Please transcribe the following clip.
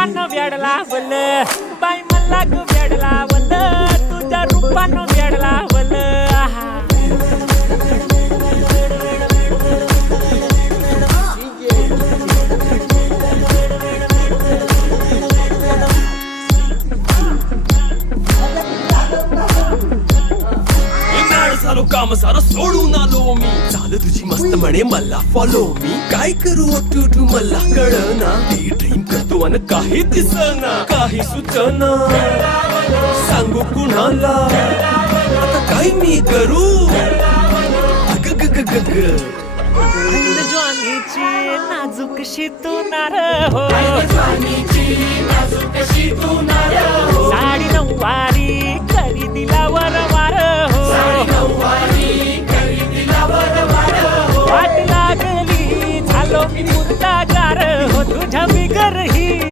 रूपानं वेड लावलं बाई मला ग वेड लावलं तुझ्या रूपानं वेड लावलं आहा. झालो काम सारं सोडून आलो मी झालं तुझी मस्त म्हणे मला फॉलो मी काय करू टू मला कळना ती ड्रीम करतो आणि काही दिसना काही सुचना सांगू कुणाला आता काय मी करू अग ग ग ग ग ज्वानीची नाजूक शी तू नार हो